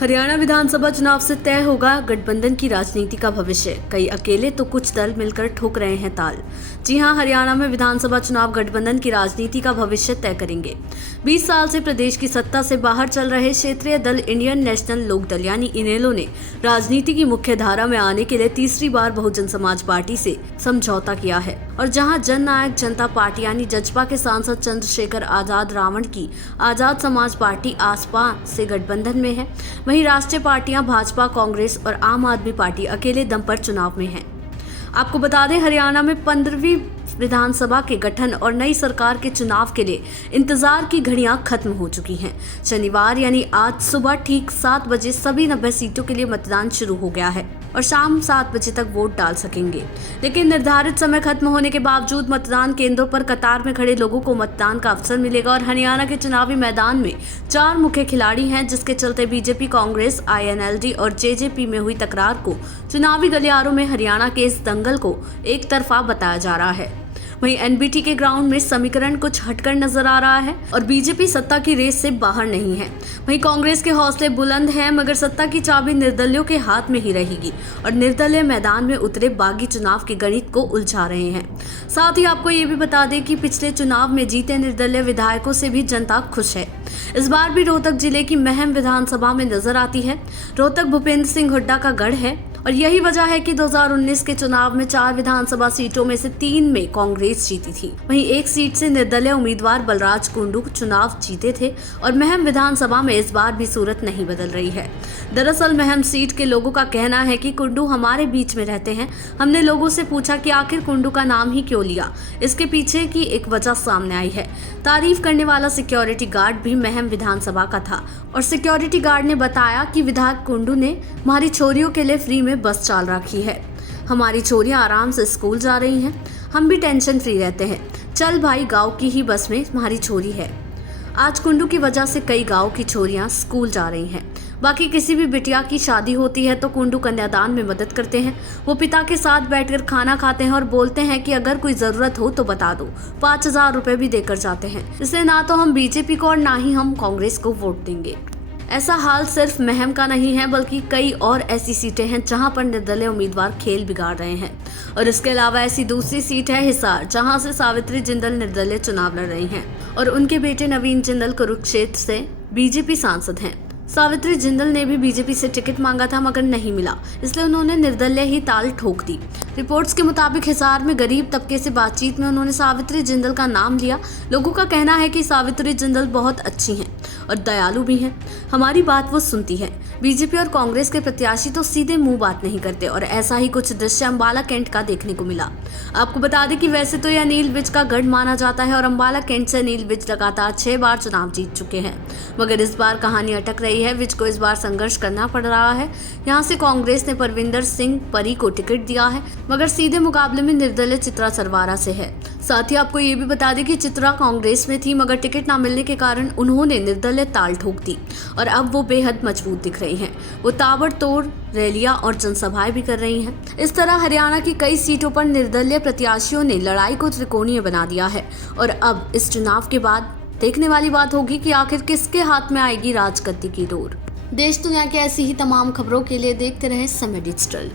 हरियाणा विधानसभा चुनाव से तय होगा गठबंधन की राजनीति का भविष्य। कई अकेले तो कुछ दल मिलकर ठोक रहे हैं ताल। जी हां, हरियाणा में विधानसभा चुनाव गठबंधन की राजनीति का भविष्य तय करेंगे। 20 साल से प्रदेश की सत्ता से बाहर चल रहे क्षेत्रीय दल इंडियन नेशनल लोकदल यानी इनेलो ने राजनीति की मुख्य धारा में आने के लिए तीसरी बार बहुजन समाज पार्टी से समझौता किया है। और जहां जन नायक जनता पार्टी यानी जजपा के सांसद चंद्रशेखर आजाद रावण की आजाद समाज पार्टी आसपा से गठबंधन में है, वहीं राष्ट्रीय पार्टियां भाजपा, कांग्रेस और आम आदमी पार्टी अकेले दम पर चुनाव में हैं। आपको बता दें, हरियाणा में 15वीं विधानसभा के गठन और नई सरकार के चुनाव के लिए इंतजार की घड़ियां खत्म हो चुकी हैं। शनिवार यानी आज सुबह ठीक 7 बजे सभी 90 सीटों के लिए मतदान शुरू हो गया है और शाम 7 बजे तक वोट डाल सकेंगे। लेकिन निर्धारित समय खत्म होने के बावजूद मतदान केंद्रों पर कतार में खड़े लोगों को मतदान का अवसर मिलेगा। और हरियाणा के चुनावी मैदान में 4 मुख्य खिलाड़ी हैं, जिसके चलते बीजेपी, कांग्रेस, INLD और JJP में हुई तकरार को चुनावी गलियारों में हरियाणा के इस दंगल को एक तरफा बताया जा रहा है। वहीं NBT के ग्राउंड में समीकरण कुछ हटकर नजर आ रहा है और बीजेपी सत्ता की रेस से बाहर नहीं है। वहीं कांग्रेस के हौसले बुलंद हैं, मगर सत्ता की चाबी निर्दलियों के हाथ में ही रहेगी और निर्दलीय मैदान में उतरे बागी चुनाव के गणित को उलझा रहे हैं। साथ ही आपको ये भी बता दें कि पिछले चुनाव में जीते निर्दलीय विधायकों से भी जनता खुश है। इस बार भी रोहतक जिले की महम विधानसभा में नजर आती है। रोहतक भूपेंद्र सिंह हुड्डा का गढ़ है और यही वजह है कि 2019 के चुनाव में 4 विधानसभा सीटों में से 3 में कांग्रेस जीती थी। वहीं एक सीट से निर्दलीय उम्मीदवार बलराज कुंडू चुनाव जीते थे और महम विधानसभा में इस बार भी सूरत नहीं बदल रही है। दरअसल महम सीट के लोगों का कहना है कि कुंडू हमारे बीच में रहते हैं। हमने लोगों से पूछा कि आखिर कुंडू का नाम ही क्यों लिया। इसके पीछे की एक वजह सामने आई है। तारीफ करने वाला सिक्योरिटी गार्ड भी महम विधानसभा का था और सिक्योरिटी गार्ड ने बताया कि विधायक कुंडू ने हमारी छोरियों के लिए फ्री में बस चाल रखी है। हमारी छोरियां आराम से स्कूल जा रही हैं, हम भी टेंशन फ्री रहते हैं। चल भाई, गांव की ही बस में हमारी छोरी है। आज कुंडू की वजह से कई गांव की छोरियां स्कूल जा रही हैं। बाकी किसी भी बिटिया की शादी होती है तो कुंडू कन्यादान में मदद करते हैं। वो पिता के साथ बैठकर खाना खाते हैं और बोलते हैं कि अगर कोई जरूरत हो तो बता दो। 5000 रुपए भी देकर जाते हैं। इसलिए ना तो हम बीजेपी को और ना ही हम कांग्रेस को वोट देंगे। ऐसा हाल सिर्फ महम का नहीं है, बल्कि कई और ऐसी सीटें हैं जहां पर निर्दलीय उम्मीदवार खेल बिगाड़ रहे हैं। और इसके अलावा ऐसी दूसरी सीट है हिसार, जहां से सावित्री जिंदल निर्दलीय चुनाव लड़ रही हैं और उनके बेटे नवीन जिंदल कुरुक्षेत्र से बीजेपी सांसद हैं। सावित्री जिंदल ने भी बीजेपी से टिकट मांगा था मगर नहीं मिला, इसलिए उन्होंने निर्दलीय ही ताल ठोक दी। रिपोर्ट्स के मुताबिक हिसार में गरीब तबके से बातचीत में उन्होंने सावित्री जिंदल का नाम लिया। लोगों का कहना है कि सावित्री जिंदल बहुत अच्छी हैं और दयालु भी हैं। हमारी बात वो सुनती है। बीजेपी और कांग्रेस के प्रत्याशी तो सीधे मुंह बात नहीं करते और ऐसा ही कुछ दृश्य अंबाला कैंट का देखने को मिला। आपको बता दें कि वैसे तो यह अनिल विज का गढ़ माना जाता है और अंबाला कैंट से अनिल विज लगातार 6 बार चुनाव जीत चुके हैं, मगर इस बार कहानी अटक रही है। विज को इस बार संघर्ष करना पड़ रहा है। यहाँ से कांग्रेस ने परविंदर सिंह परी को टिकट दिया है, मगर सीधे मुकाबले में निर्दलीय चित्रा सरवारा से है। साथ ही आपको ये भी बता दें कि चित्रा कांग्रेस में थी, मगर टिकट ना मिलने के कारण उन्होंने निर्दलीय ताल ठोक दी और अब वो बेहद मजबूत दिख रही हैं। वो ताबड़तोड़ रैलियां और जनसभाएं भी कर रही हैं। इस तरह हरियाणा की कई सीटों पर निर्दलीय प्रत्याशियों ने लड़ाई को त्रिकोणीय बना दिया है और अब इस चुनाव के बाद देखने वाली बात होगी कि आखिर किसके हाथ में आएगी राजगद्दी की डोर। देश दुनिया की ऐसी ही तमाम खबरों के लिए देखते रहें समय डिजिटल।